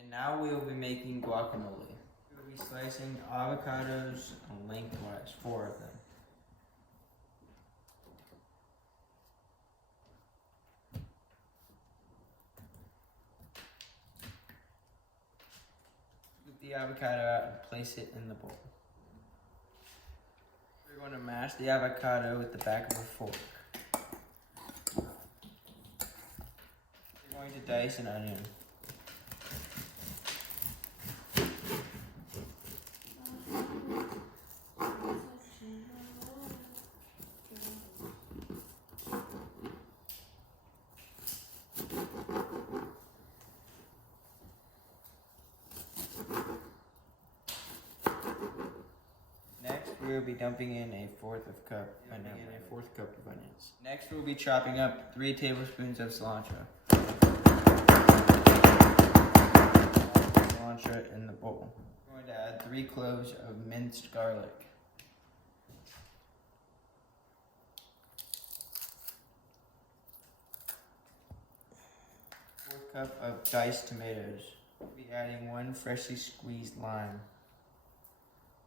And now we will be making guacamole. We will be slicing avocados lengthwise, 4 of them. Scoop the avocado out and place it in the bowl. We're going to mash the avocado with the back of a fork. We're going to dice an onion. Next, we will be dumping in a fourth cup of onions. Next, we'll be chopping up 3 tablespoons of cilantro. Cilantro in the bowl. We're going to add 3 cloves of minced garlic. 1/4 cup of diced tomatoes. We'll be adding 1 freshly squeezed lime.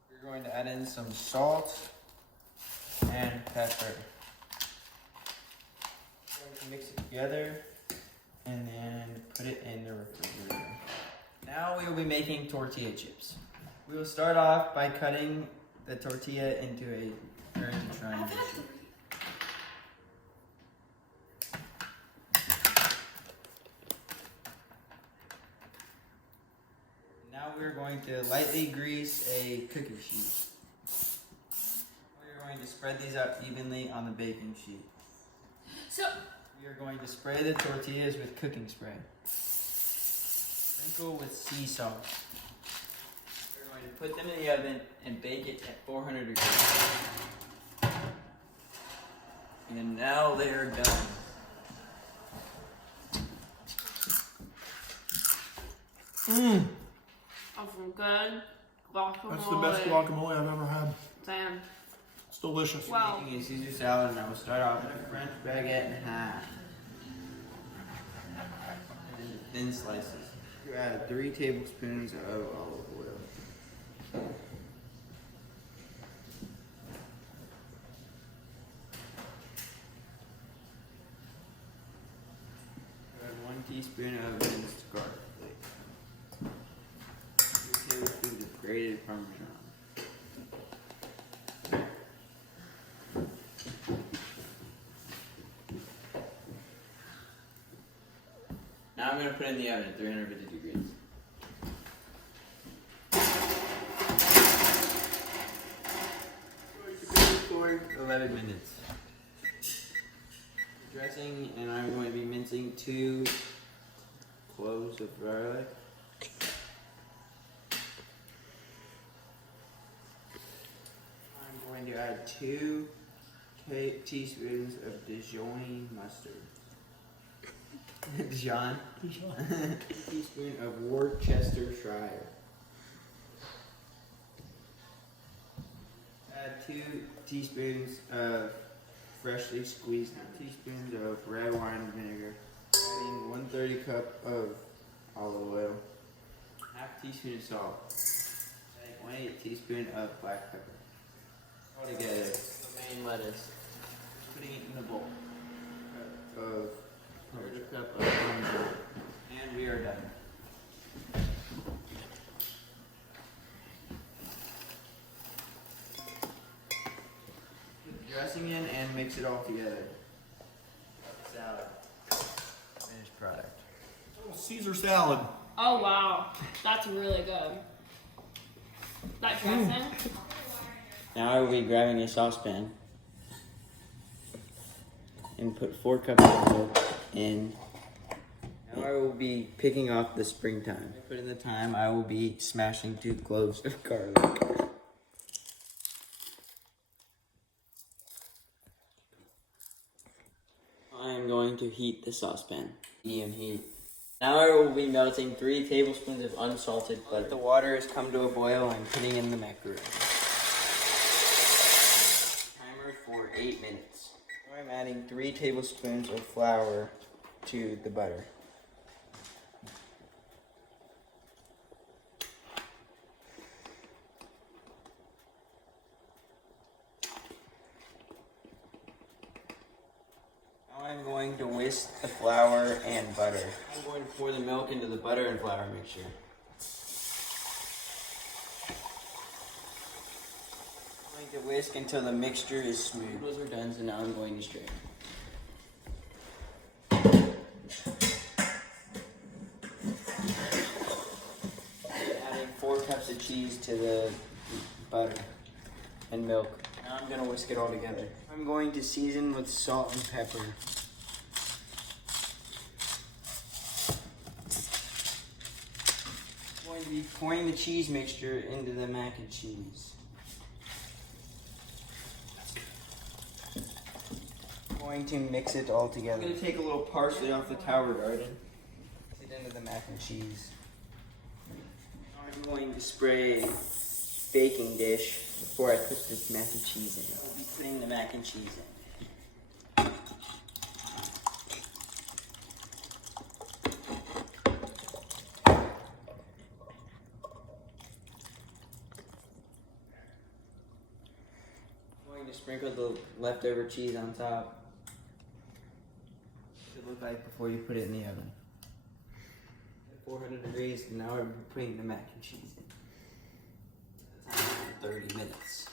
We're going to add in some salt and pepper. We're going to mix it together and then put it in the refrigerator. Now we will be making tortilla chips. We will start off by cutting the tortilla into a triangle shape. Now we're going to lightly grease a cookie sheet. We're going to spread these out evenly on the baking sheet. We are going to spray the tortillas with cooking spray. Sprinkle with sea salt. We're going to put them in the oven and bake it at 400 degrees. And now they are done. Good guacamole. That's the best guacamole I've ever had. Damn. It's delicious. Wow. Making a Caesar salad, and I will start off with a French baguette in half. And in thin slices. You add 3 tablespoons of olive oil. Add 1 teaspoon of minced garlic. 2 tablespoons of grated Parmesan. Now I'm going to put it in the oven at 350 degrees. For 11 minutes. Dressing, and I'm going to be mincing 2 cloves of garlic. I'm going to add 2 teaspoons of Dijon mustard. Dijon. A teaspoon of Worcestershire. Add 2 teaspoons of freshly squeezed teaspoons of red wine vinegar. Adding 1/30 cup of olive oil. Half teaspoon of salt. Adding 1/8 teaspoon of black pepper. All together. Romaine lettuce. Putting it in the bowl. Of 1/4 cup of Parmesan. And we are done. Put the dressing in and mix it all together. Salad. Finished product. Oh, Caesar salad. Oh wow, that's really good. That dressing. Now I will be grabbing a saucepan and put 4 cups of milk in. Now I will be picking off the springtime. Put in the thyme, I will be smashing 2 cloves of garlic. I am going to heat the saucepan. Medium heat. Now I will be melting 3 tablespoons of unsalted butter. The water has come to a boil and putting in the macaroni. Timer for 8 minutes. Now I'm adding 3 tablespoons of flour to the butter. I'm going to whisk the flour and butter. I'm going to pour the milk into the butter and flour mixture. I'm going to whisk until the mixture is smooth. Those are done, so now I'm going to strain. Adding 4 cups of cheese to the butter and milk. Now I'm going to whisk it all together. I'm going to season with salt and pepper. I'm going to be pouring the cheese mixture into the mac and cheese. I'm going to mix it all together. I'm going to take a little parsley off the Tower Garden. Mix it into the mac and cheese. I'm going to spray baking dish before I put the mac and cheese in. I'll be putting the mac and cheese in. I'm going to sprinkle the leftover cheese on top. It look like before you put it in the oven. At 400 degrees, and now we're putting the mac and cheese in. 30 minutes.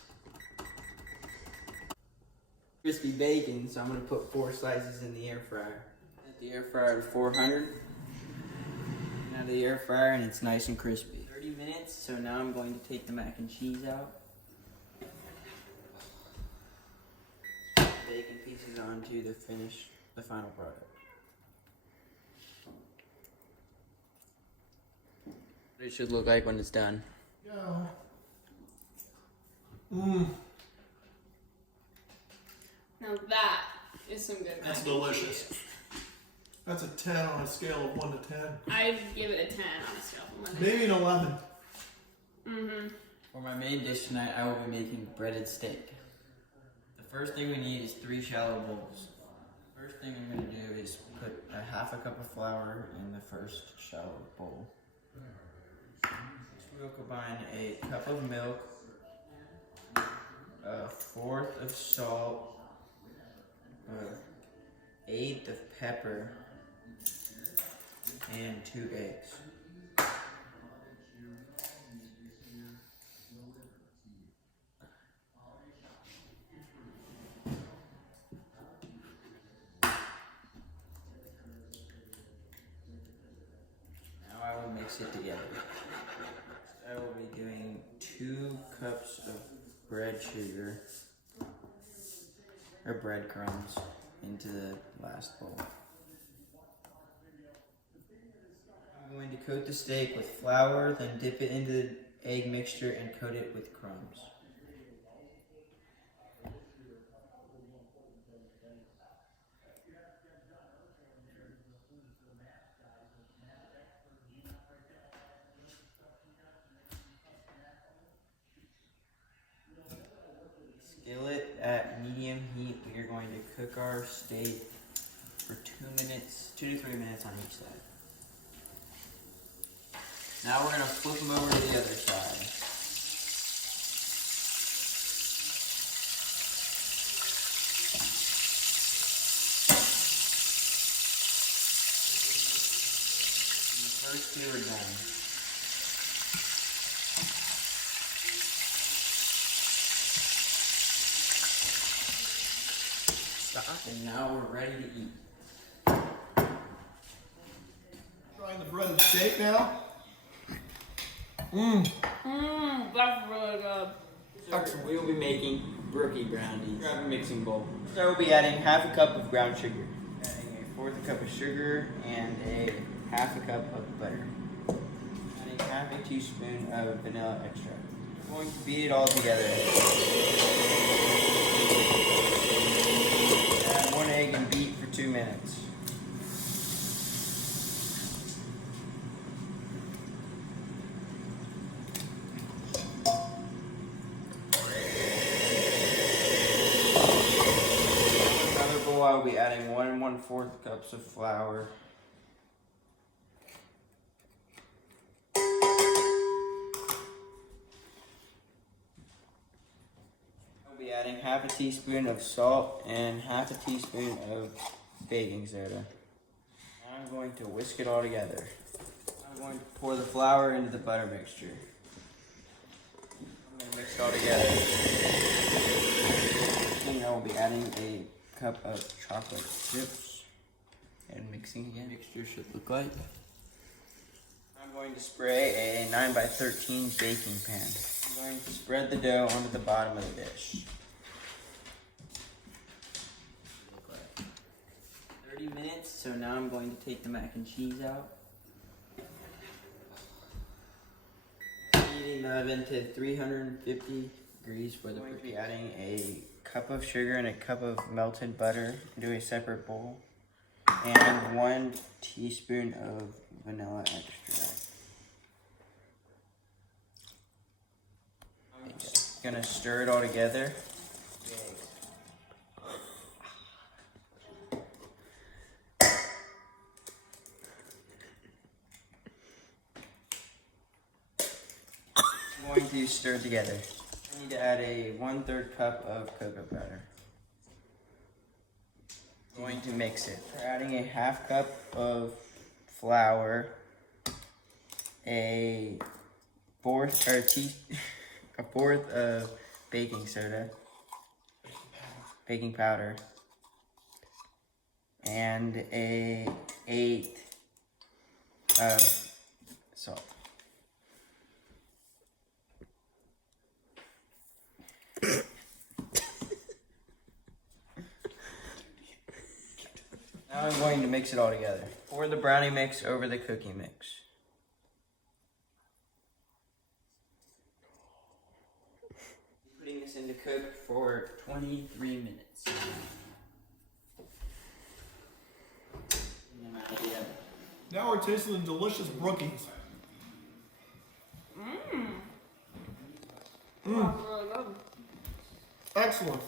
Crispy bacon, so I'm gonna put 4 slices in the air fryer. At the air fryer to 400. Now the air fryer, and it's nice and crispy. 30 minutes, so now I'm going to take the mac and cheese out. Bacon pieces onto the final product. What it should look like when it's done. Yeah. Mmm. Now that is some good That's mac and delicious. cheese. That's a 10 on a scale of 1 to 10. I'd give it a 10 on a scale from 1 to 10. Maybe an 11. Mm-hmm. For my main dish tonight, I will be making breaded steak. The first thing we need is 3 shallow bowls. First thing I'm going to do is put a half a cup of flour in the first shallow bowl. We'll combine a cup of milk, a 1/4 of salt, a 1/8 of pepper, and 2 eggs. Now I will mix it together. I will be doing 2 cups of bread sugar, or breadcrumbs, into the last bowl. I'm going to coat the steak with flour, then dip it into the egg mixture and coat it with crumbs. Skillet at medium heat. We are going to cook our steak for 2 minutes, 2 to 3 minutes on each side. Now we're going to flip them over to the other side. And the first 2 are done. And now we're ready to eat. Trying the breaded steak now. That's really good. So we will be making brookie brownies. Grab a mixing bowl. So we'll be adding half a cup of brown sugar. Adding a 1/4 cup of sugar and a half a cup of butter. Adding half a teaspoon of vanilla extract. We're going to beat it all together. Add 1 egg and beat for 2 minutes. I'll be adding 1 1/4 cups of flour. I'll be adding half a teaspoon of salt and half a teaspoon of baking soda. Now I'm going to whisk it all together. I'm going to pour the flour into the butter mixture. I'm going to mix it all together. And I will be adding a cup of chocolate chips and mixing again. Mixture should look like. I'm going to spray a 9x13 baking pan. I'm going to spread the dough onto the bottom of the dish. 30 minutes, so now I'm going to take the mac and cheese out. Heating the oven to 350 degrees for the. I'm going to be adding a cup of sugar and a cup of melted butter into a separate bowl, and 1 teaspoon of vanilla extract. I'm just gonna stir it all together. I'm going to stir it together. I need to add a 1/3 cup of cocoa powder. I'm going to mix it. We're adding a 1/2 cup of flour, a fourth of baking soda, baking powder, and a 1/8 of salt. Now I'm going to mix it all together. Pour the brownie mix over the cookie mix. Putting this in to cook for 23 minutes. Now we're tasting the delicious Brookies. That's really good. Excellent.